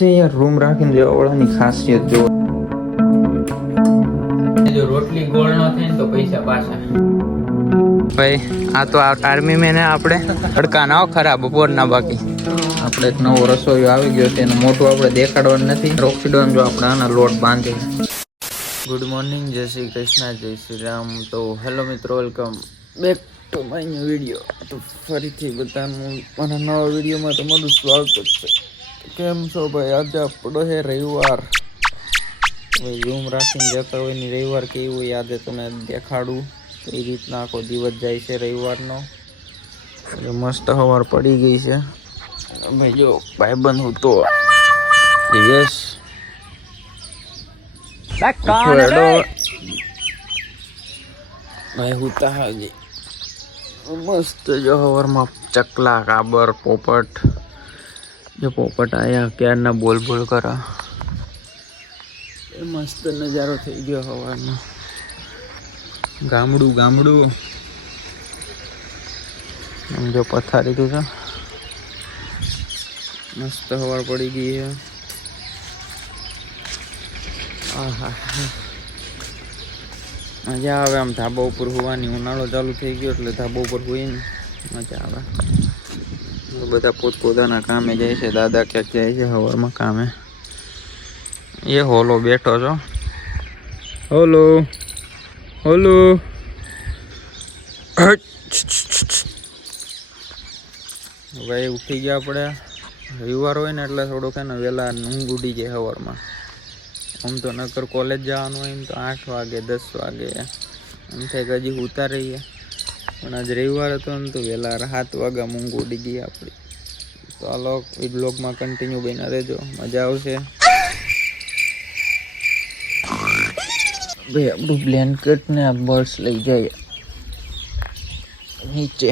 यार रूम રાખીને દેવાવાળાની ખાસિયત જો રોટલી ગોળ ન થાય ને તો પૈસા પાછા ભાઈ આ તો આ આર્મી મેને આપણે તડકા ના ખરાબ બપોરના બાકી આપણે એક નવો રસોઈ આવી ગયો છે એનું મોટું આપણે દેખાડવાનું નથી રોક્સીડોન જો આપણે આના લોટ બાંધે ગુડ મોર્નિંગ જય શ્રી કૃષ્ણ જય શ્રી રામ તો હેલો મિત્રો welcome back to my new video તો ફરીથી બધાનું મારા નવા વિડીયોમાં તમારું સ્વાગત છે કેમ છો ભાઈ આજે આપણો છે રવિવાર ભાઈ રૂમ રાખીને જતા હોય ને રવિવાર કેવું હોય આજે તમે દેખાડું એ રીતના આખો દિવસ જાય છે રવિવારનો મસ્ત સવાર પડી ગઈ છે ભાઈ જો ભાઈબંધ હું તો યસ ભાઈ હુતા હાજી મસ્ત જો સવારમાં ચકલા કાબર પોપટ जो पोपट आया क्यारना बोल बोल करा मस्त नजारो थई गयो हवानो गामडू गामडू जो पथारी तो था मस्त हवा पड़ी गई है आहा मजा आवे आम धाबा ऊपर होवानी उनाळो चालू थई गयो એટલે धाबा ऊपर होईने मजा आवे બધા પોતપોતાના કામે જાય છે દાદા ક્યાંક જાય છે સવારમાં કામે એ હોલો બેઠો છો હોલો હોલો ભાઈ ઉઠી ગયા આપણે રવિવાર હોય ને એટલે થોડુંક ને વહેલા ઊંઘ ઉડી જાય સવારમાં આમ તો નકર કોલેજ જવાનું હોય ને તો 8 વાગે 10 વાગે એમ થાય કે હજી ઉતા રહીએ પણ આજ રવિવાર હતો ને તો વહેલા 7 વાગ્યા ઊંઘ ઉડી ગઈ આપણી તો હાલો એ બ્લોગમાં કન્ટિન્યુ બન્યા રહેજો મજા આવશે ભાઈ આપણું બ્લેન્કેટ ને આ બર્ડ્સ લઈ જાય નીચે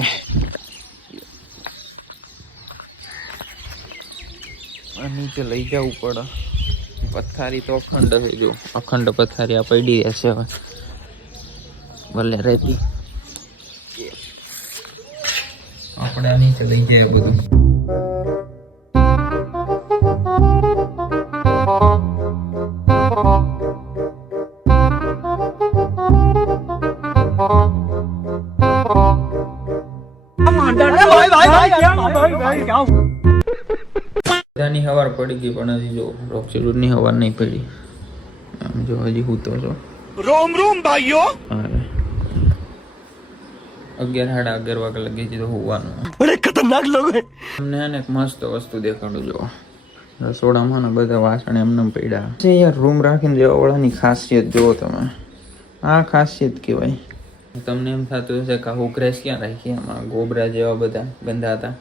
નીચે લઈ જવું પડે પથારી તો અખંડ થઈ ગયો અખંડ પથારી આ પડી રહેશે હવે ભલે રહેતી આપણે આ નીચે લઈ જાય બધું બધાની હવાર પડી ગઈ પણ હજી જો રોક્સીડોનની હવાર નહીં પડી આમ જો હજી હું તો છો રોમ રોમ ભાઈઓ 11:30 વાગે લગી છે તો હોવાનું અરે ખતરનાક લોકો તમને હે ને એક મસ્ત વસ્તુ દેખાડું જો રસોડામાં ને બધા વાસણ એમને પડ્યા છે યાર રૂમ રાખીને દેવાવાળાની ખાસિયત જુઓ તમે આ ખાસિયત કહેવાય તમને એમ થતું હશે કે હુકરેશ ક્યાં રાખી એમાં ગોબરા જેવા બધા ગંદા હતા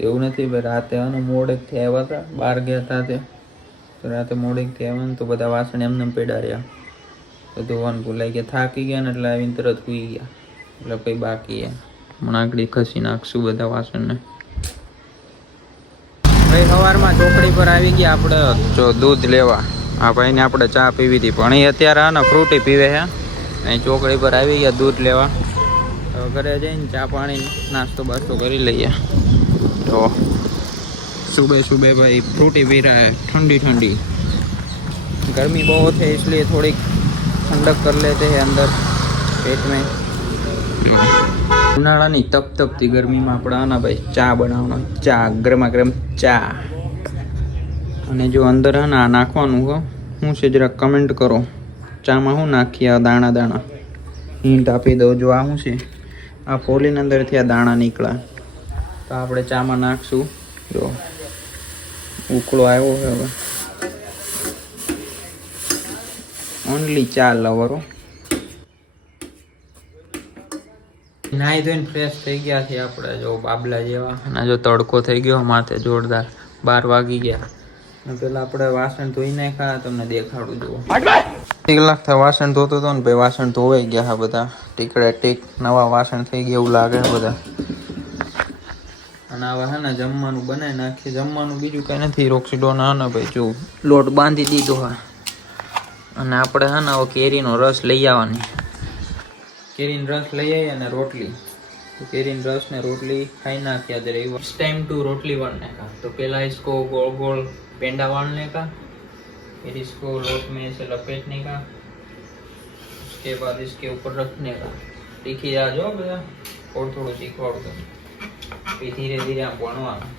એવું નથી ભાઈ રાતે અને મોડેકથી આવ્યા હતા બહાર ગયા હતા તે તો રાતે મોડેકથી આવ્યા ને તો બધા વાસણ એમને પડ્યા રહ્યા તો ધોવાનું ભૂલાઈ ગયા થાકી ગયા ને એટલે આવીને તરત સૂઈ ગયા એટલે પછી બાકી હમણાં આગળ ખસી નાખશું બધા વાસણને ભાઈ સવારમાં ચોકડી પર આવી ગયા આપણે જો દૂધ લેવા આ ભાઈને આપણે ચા પીવી હતી પણ એ અત્યારે આને ફ્રૂટી પીવે છે અહીં ચોકડી પર આવી ગયા દૂધ લેવા તો ઘરે જઈને ચા પાણી નાસ્તો બાસ્તો કરી લઈએ तो सुबह सुबह भाई फ्रूटी पी रहा है ठंडी ठंडी गर्मी बहुत है इसलिए थोड़ी ठंडक कर लेते हैं अंदर पेट में उन्हाळानी तप तपती गर्मीમાં આપણે આના ભાઈ ચા બનાવવાનો ચા ગરમા ગરમ ચા અને જો અંદર હે ને આ નાખવાનું હો હું છે જરા કમેન્ટ કરો ચામાં હું નાખીએ દાણા દાણા હિન્ટ આપી દો જો આ શું છે આ ફોલીન અંદરથી આ દાણા નીકળ્યા તો આપણે ચામાં નાખશું જો ઉકળો આવ્યો છે હવે ઓનલી ચા લવરો નાહી ધોઈને ફ્રેશ થઈ ગયા છે આપણે જો બાબલા જેવા અને જો તડકો થઈ ગયો માથે જોરદાર 12 વાગી ગયા પેલા આપણે વાસણ ધોઈ નાખ્યા તમને દેખાડું જુઓ 1 કલાક થાય વાસણ ધોતો હતો ને ભાઈ વાસણ ધોવાઈ ગયા બધા ટીકડે ટીક નવા વાસણ થઈ ગયા એવું લાગે બધા અને હવે હે ને જમવાનું બનાવી નાખીએ જમવાનું બીજું કઈ નથી રોક્સીડોન હે ને ભાઈ જો લોટ બાંધી દીધો હા અને આપણે હે ને કેરીનો રસ લઈ આવવાની કેરીનો રસ લઈ આવી અને રોટલી केरीन रस ने रोटली खाई नाखी आज रविवार टाइम टू रोटली वण नाखा। तो पहला इसको गोल गोल पेंडा वालने का, फिर इसको लोट में ऐसे लपेटने का, उसके बाद इसके ऊपर रखने का। तीखी आ जाओ બધા થોડું થોડું શીખવાડું તમે, પછી ધીરે ધીરે આમ ભણવાનું,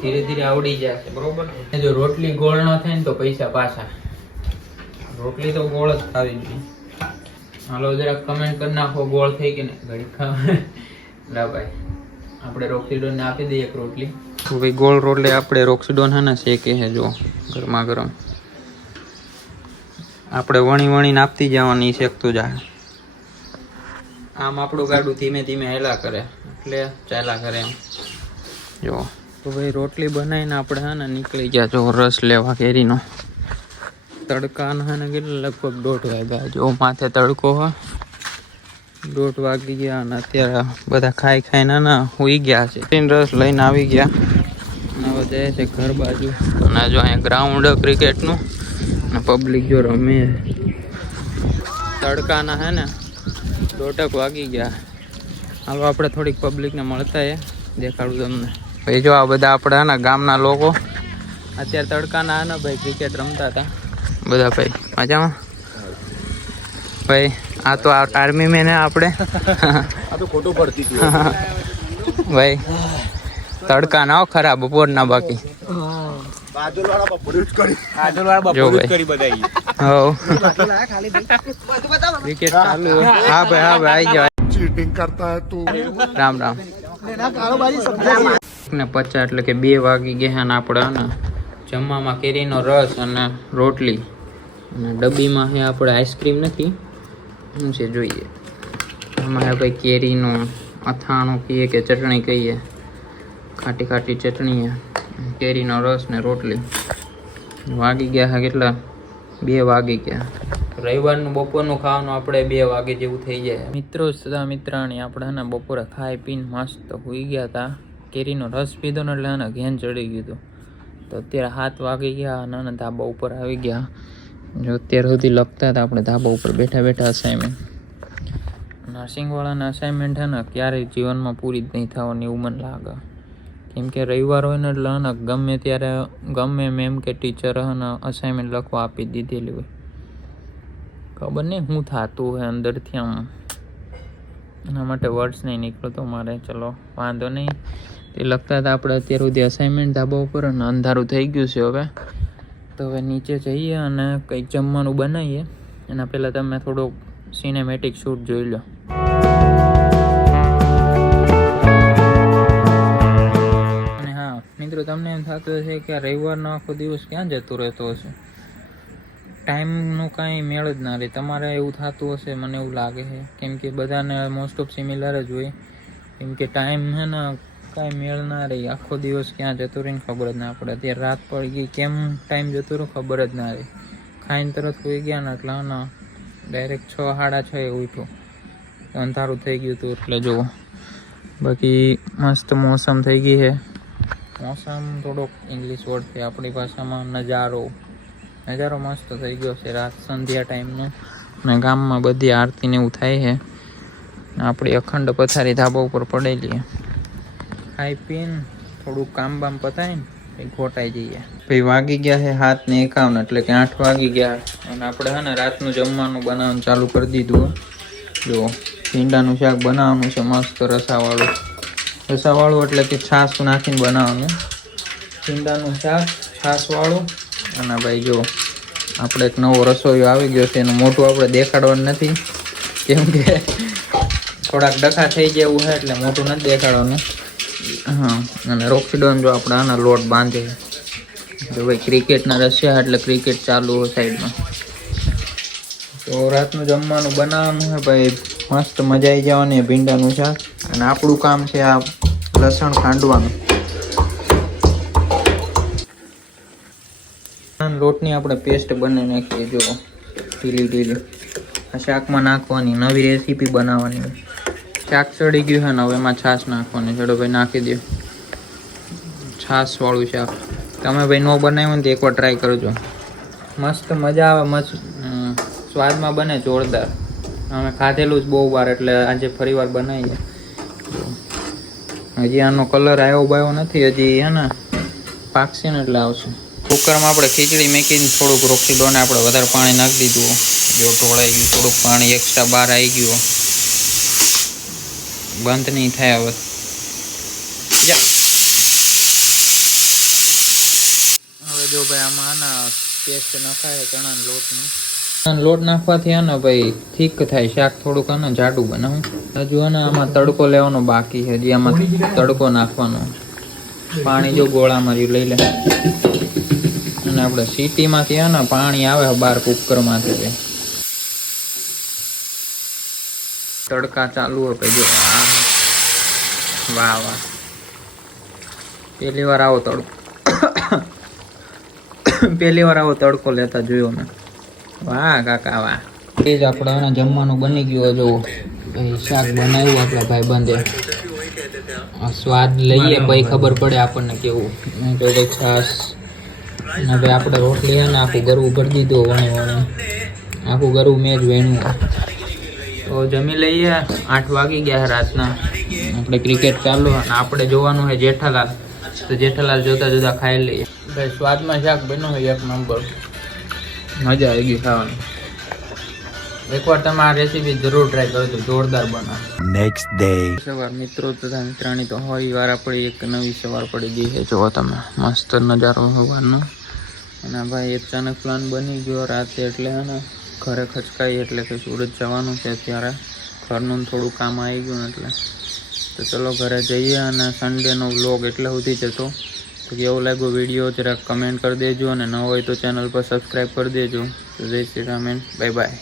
ધીરે ધીરે આવડી જશે બરોબર। જો રોટલી ગોળ ન થાય ને તો પૈસા પાછા, રોટલી તો ગોળ જ ખાવી જોઈએ। હાલો જરા કમેન્ટ કરી નાખો ગોળ થઈ કે નહીં, ઘડી ખાવા ના ભાઈ આપણે રોક્સીડોન ને આપી દઈએ એક રોટલી। તો ભાઈ ગોળ રોટલી આપણે રોક્સીડોન હે ને શેકે છે જો ગરમા ગરમ, આપણે વણી વણીને આપતી જવાની શેકતું જાય। આમ આપણું ગાડું ધીમે ધીમે હેલા કરે એટલે ચાલા કરે એમ જો। તો ભાઈ રોટલી બનાવીને આપણે હે ને નીકળી ગયા જો રસ લેવા કેરીનો। તડકાનો હે ને કેટલા લગભગ 1:30 વાગ્યા, જો માથે તડકો હોય 1:30 વાગી ગયા અને અત્યારે બધા ખાઈ ખાઈને ને હુઈ ગયા છે। રસ લઈને આવી ગયા, હવે જાય છે ઘર બાજુ। અને જો અહીંયા ગ્રાઉન્ડ ક્રિકેટનું ને પબ્લિક જો રમે, તડકાના હે ને 1:30 વાગી ગયા। હાલો આપણે થોડીક પબ્લિકને મળતા એ દેખાડું તમને। ભાઈ જો આ બધા આપણે ને ગામના લોકો અત્યારે તડકાના હે ને ભાઈ ક્રિકેટ રમતા હતા બધા। ભાઈ મજામાં ભાઈ? આ તો આર્મી મેન હે આપણે, આ તો ખોટું પડતી હતી ભાઈ તડકા ના ખરા બપોર ના બાકી કાજલવાળા બપોરે જ કરી બધાઈ હો ક્રિકેટ ચાલુ। હા ભાઈ હા ભાઈ આવી જાવ, ચીટિંગ કરતા હે તું। રામ રામ ને 50 એટલે કે 2 વાગી ગયા ને આપણે ને જમવામાં કેરીનો રસ અને રોટલી, અને ડબ્બીમાં છે આપણે આઈસ્ક્રીમ નથી, શું છે જોઈએ। આમાં હે ભાઈ કેરીનું અથાણું કહીએ કે ચટણી કહીએ, ખાટી ખાટી ચટણી છે, કેરીનો રસ ને રોટલી। વાગી ગયા છે કેટલા 2 વાગી ગયા। રવિવારનું બપોરનું ખાવાનું આપણે 2 વાગે જેવું થઈ જાય। મિત્રો સદા મિત્રાણી આપણે ને બપોરે ખાઈ પીને મસ્ત હોઈ ગયા હતા, કેરીનો રસ પીધો ને એટલે ઘેન ચડી ગયું હતું। તો અત્યારે 7 વાગી ગયા અને ધાબા ઉપર આવી ગયા। જો અત્યાર સુધી લખતા હતા આપણે ધાબા ઉપર બેઠા બેઠા અસાઇનમેન્ટ, નર્સિંગવાળાના અસાઇનમેન્ટ છે ને ક્યારેય જીવનમાં પૂરી જ નહીં થવાની એવું મને લાગે। કેમ કે રવિવાર હોય ને એટલે ને ગમે ત્યારે ગમે મેમ કે ટીચર ને અસાઇનમેન્ટ લખવા આપી દીધેલી હોય, ખબર નહીં શું થતું હોય અંદરથી આમ, એના માટે વર્ડ્સ નહીં નીકળતો મારે। ચલો વાંધો નહીં, તે લખતા હતા આપણે અત્યાર સુધી અસાઇનમેન્ટ ધાબા ઉપર, અને અંધારું થઈ ગયું છે હવે। તો હવે નીચે જઈએ અને કંઈક જમવાનું બનાવીએ, એના પહેલાં તમે થોડો સિનેમેટિક શૂટ જોઈ લો। અને હા મિત્રો તમને એમ થતું હશે કે આ રવિવારનો આખો દિવસ ક્યાં જતો રહેતો હશે, ટાઈમનું કાંઈ મેળ જ ના રહે। તમારે એવું થતું હશે, મને એવું લાગે છે, કેમ કે બધાને મોસ્ટ ઓફ સિમિલર જ હોય, કેમ કે ટાઈમ છે ને કાંઈ મેળ ના રહી, આખો દિવસ ક્યાં જતો રહીને ખબર જ ના પડે। અત્યારે રાત પડી ગઈ કેમ ટાઈમ જતો રહ્યો ખબર જ ના રહી, ખાઈને તરત હોઈ ગયા ને એટલે ના ડાયરેક્ટ 6 સાડા 6 ઉઠ્યો, અંધારું થઈ ગયું હતું એટલે જુઓ। બાકી મસ્ત મોસમ થઈ ગઈ છે, મોસમ થોડોક ઇંગ્લિશ વર્ડ છે આપણી ભાષામાં, નજારો મસ્ત થઈ ગયો છે રાત સંધ્યા ટાઈમનો। અને ગામમાં બધી આરતીને એવું થાય છે, આપણી અખંડ પથારી ધાબા ઉપર પડેલી, ખાઈ પીને થોડુંક કામ બામ પતાવીને કંઈ ખોટાઈ જઈએ। ભાઈ વાગી ગયા છે 7:51 એટલે કે 8 વાગી ગયા, અને આપણે છે ને રાતનું જમવાનું બનાવવાનું ચાલુ કરી દીધું। જો ભીંડાનું શાક બનાવવાનું છે મસ્ત રસાવાળું એટલે કે છાશ નાખીને બનાવવાનું, ભીંડાનું શાક છાશવાળું। અને ભાઈ જો આપણે એક નવો રસોઈયો આવી ગયો છે, એનું મોટું આપણે દેખાડવાનું નથી, કેમ કે થોડાક ડખા થઈ જાય એવું છે એટલે મોટું નથી દેખાડવાનું। હા અને રોક્સીડોન જો આપણે આના લોટ બાંધે, જો ભાઈ ક્રિકેટના રસ્યા એટલે ક્રિકેટ ચાલુ હોય સાઈડમાં। તો રાતનું જમવાનું બનાવવાનું છે ભાઈ, મસ્ત મજા આવી જવાની, ભીંડાનું શાક, અને આપણું કામ છે આ લસણ ખાંડવાનું। લોટની આપણે પેસ્ટ બનાવી નાખીએ, જો ઢીલી આ શાકમાં નાખવાની, નવી રેસીપી બનાવવાની। શાક ચડી ગયું છે ને હવે એમાં છાશ નાખવાની, ચડો ભાઈ નાખી દો છાશવાળું શાક। તમે ભાઈ નો બનાવ્યું ને તો એકવાર ટ્રાય કરજો, મસ્ત મજા આવે, મસ્ત સ્વાદમાં બને જોરદાર। અમે ખાધેલું જ બહુ વાર એટલે આજે ફરી વાર બનાવીએ, હજી આનો કલર આવ્યો બાયો નથી, હજી હે ને પાકશે ને એટલે આવશે. કુકરમાં આપણે ખીચડી મેકીને થોડુંક રોકી દો ને આપણે વધારે પાણી નાખી દીધું, જો ઢોળાઈ ગયું, થોડુંક પાણી એક્સ્ટ્રા બહાર આવી ગયું, બંધ નહીં થાય હવે. હવે જો ભાઈ આમાં આના પેસ્ટ નખાય ચણાના લોટની, લોટ નાખવાથી હે ને ભાઈ થીક થાય શાક, થોડુંક હે ને જાડું બનાવું. હજુ હે ને આમાં તડકો લેવાનો બાકી છે, હજી આમાં તડકો નાખવાનો. પાણી જો ગોળામાં લઈ લે, અને આપણે સીટીમાંથી હે ને પાણી આવે બહાર કુકરમાંથી. તડકા ચાલુ હોય જો, વાહ વાહ, પહેલી વાર આવો તડકો પહેલી વાર આવો તડકો લેતા જોયો મેં. વાહ કાકા વાહ. એ જ આપણે જમવાનું બની ગયું. જો શાક બનાવ્યું આપણા ભાઈબંધે, સ્વાદ લઈએ પછી ખબર પડે આપણને કેવું. તો છાશ ને ભાઈ આપણે રોટલી હે ને આખું ગરવું ભરી દીધું, વણી વણી આખું ગરવું મેં જ વેણ્યું. તો જમી લઈએ. 8 વાગી ગયા રાતના. આપણે ક્રિકેટ ચાલુ અને આપણે જોવાનું છે જેઠાલાલ, તો જેઠાલાલ જોતા જોતા ખાઈ લઈએ. ભાઈ સ્વાદમાં શાક બન્યું હોય એક નંબર, મજા આવી ગઈ ખાવાની. એકવાર તમે આ રેસીપી જરૂર ટ્રાય કરજો, જોરદાર બને. નેક્સ્ટ ડે સવાર મિત્રો તથા મિત્રાણી તો હોય વાર આપણી એક નવી સવાર પડી ગઈ છે. જો તમે મસ્ત નજારો હોવાનો. અને ભાઈ અચાનક પ્લાન બની ગયો રાતે, એટલે હે ને ઘરે ખચકાઈ, એટલે કે સુરત જવાનું છે ત્યારે. ઘરનું થોડું કામ આવી ગયું એટલે તો ચલો ઘરે જઈએ. અને સન્ડેનો વ્લોગ એટલે સુધી જ હતો. તો કેવો લાગ્યો વિડીયો જરાક કમેન્ટ કરી દેજો, અને ન હોય તો ચેનલ પર સબસ્ક્રાઈબ કરી દેજો. તો જય શ્રી રામ, બાય બાય.